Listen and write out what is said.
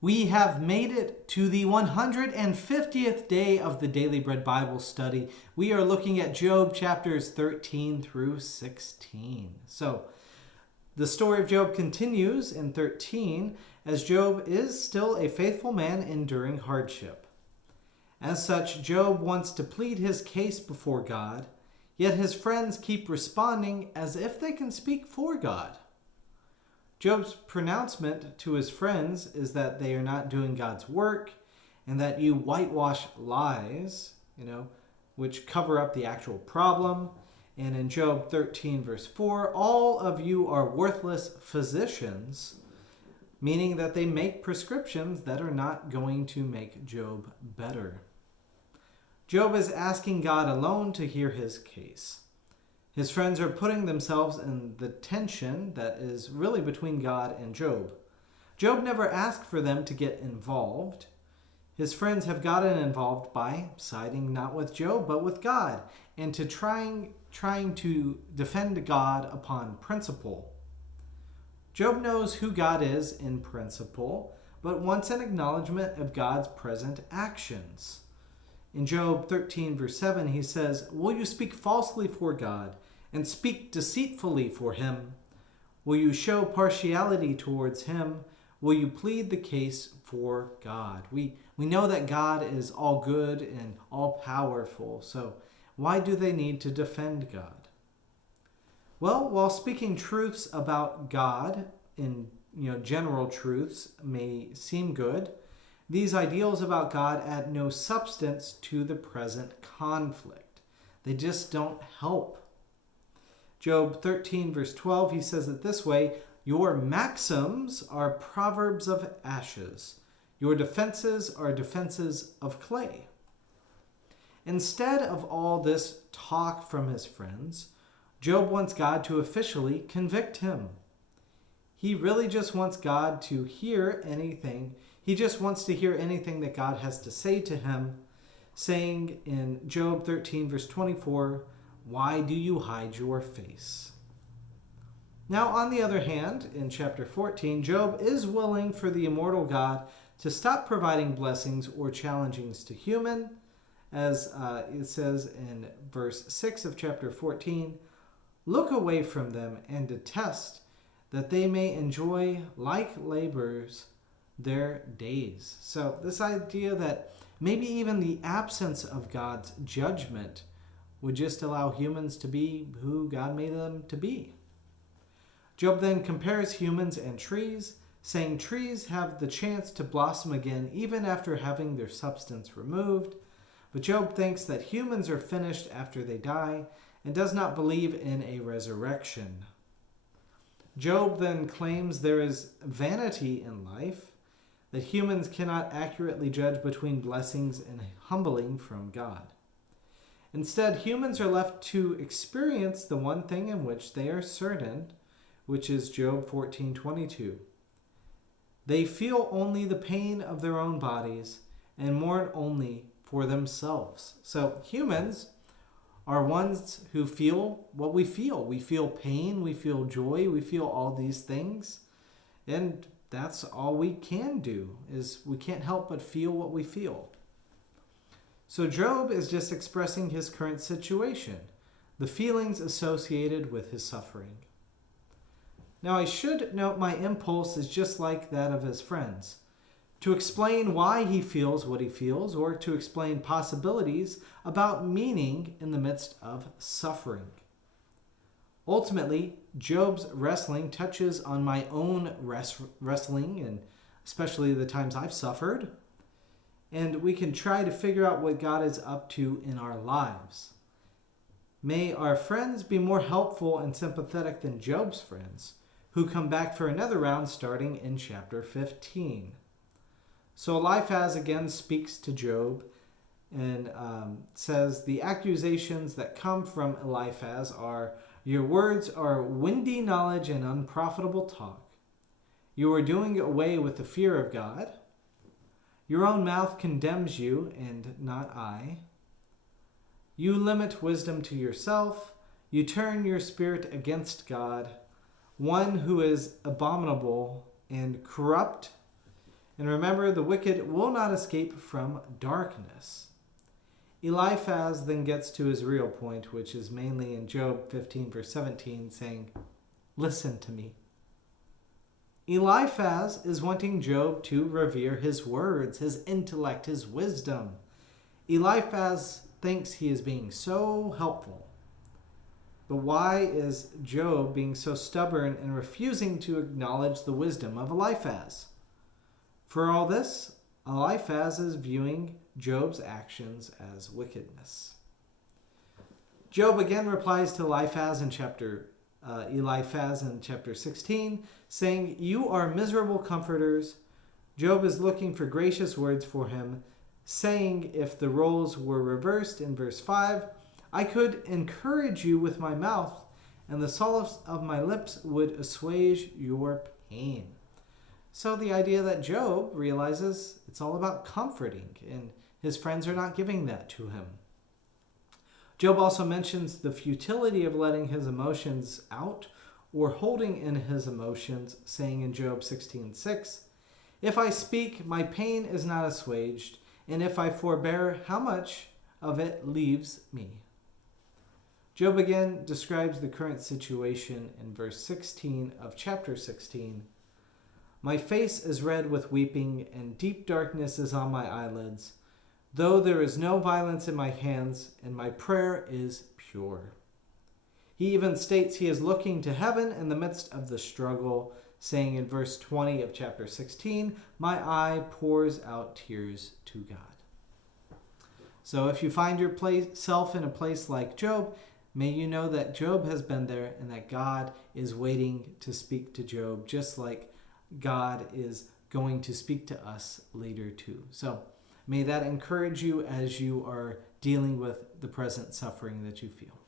We have made it to the 150th day of the Daily Bread Bible study. We are looking at Job chapters 13 through 16. So, the story of Job continues in 13 as Job is still a faithful man enduring hardship. As such, Job wants to plead his case before God, yet his friends keep responding as if they can speak for God. Job's pronouncement to his friends is that they are not doing God's work and that you whitewash lies, which cover up the actual problem. And in Job 13, verse 4, all of you are worthless physicians, meaning that they make prescriptions that are not going to make Job better. Job is asking God alone to hear his case. His friends are putting themselves in the tension that is really between God and Job. Job never asked for them to get involved. His friends have gotten involved by siding not with Job but with God and to trying to defend God upon principle. Job knows who God is in principle, but wants an acknowledgement of God's present actions. In Job 13, verse 7, he says, "Will you speak falsely for God and speak deceitfully for him? Will you show partiality towards him? Will you plead the case for God?" We know that God is all good and all powerful, so why do they need to defend God? Well, while speaking truths about God in general truths may seem good, these ideals about God add no substance to the present conflict. They just don't help. Job 13, verse 12, he says it this way, "Your maxims are proverbs of ashes. Your defenses are defenses of clay." Instead of all this talk from his friends, Job wants God to officially convict him. He really just wants God to hear anything. He just wants to hear anything that God has to say to him, saying in Job 13, verse 24, "Why do you hide your face?" Now, on the other hand, in chapter 14, Job is willing for the immortal God to stop providing blessings or challengings to human, as it says in verse 6 of chapter 14, "Look away from them and detest, that they may enjoy like laborers their days." So this idea that maybe even the absence of God's judgment would just allow humans to be who God made them to be. Job then compares humans and trees, saying trees have the chance to blossom again even after having their substance removed. But Job thinks that humans are finished after they die and does not believe in a resurrection. Job then claims there is vanity in life, that humans cannot accurately judge between blessings and humbling from God. Instead, humans are left to experience the one thing in which they are certain, which is Job 14:22. They feel only the pain of their own bodies and mourn only for themselves. So humans are ones who feel what we feel. We feel pain, we feel joy, we feel all these things. And that's all we can do, is we can't help but feel what we feel. So Job is just expressing his current situation, the feelings associated with his suffering. Now I should note my impulse is just like that of his friends, to explain why he feels what he feels, or to explain possibilities about meaning in the midst of suffering. Ultimately, Job's wrestling touches on my own wrestling, and especially the times I've suffered, and we can try to figure out what God is up to in our lives. May our friends be more helpful and sympathetic than Job's friends, who come back for another round starting in chapter 15. So Eliphaz again speaks to Job and says, "The accusations that come from Eliphaz are, your words are windy knowledge and unprofitable talk. You are doing away with the fear of God. Your own mouth condemns you, and not I. You limit wisdom to yourself. You turn your spirit against God, one who is abominable and corrupt. And remember, the wicked will not escape from darkness. Eliphaz then gets to his real point, which is mainly in Job 15, verse 17, saying, "Listen to me." Eliphaz is wanting Job to revere his words, his intellect, his wisdom. Eliphaz thinks he is being so helpful. But why is Job being so stubborn and refusing to acknowledge the wisdom of Eliphaz? For all this, Eliphaz is viewing Job's actions as wickedness. Job again replies to Eliphaz in chapter 16, saying, "You are miserable comforters." Job is looking for gracious words for him, saying, if the roles were reversed in verse 5, "I could encourage you with my mouth, and the solace of my lips would assuage your pain." So the idea that Job realizes it's all about comforting, and his friends are not giving that to him. Job also mentions the futility of letting his emotions out or holding in his emotions, saying in Job 16:6, "If I speak, my pain is not assuaged, and if I forbear, how much of it leaves me?" Job again describes the current situation in verse 16 of chapter 16. "My face is red with weeping, and deep darkness is on my eyelids. Though there is no violence in my hands, and my prayer is pure." He even states he is looking to heaven in the midst of the struggle, saying in verse 20 of chapter 16, "My eye pours out tears to God." So if you find yourself in a place like Job, may you know that Job has been there and that God is waiting to speak to Job, just like God is going to speak to us later too. So may that encourage you as you are dealing with the present suffering that you feel.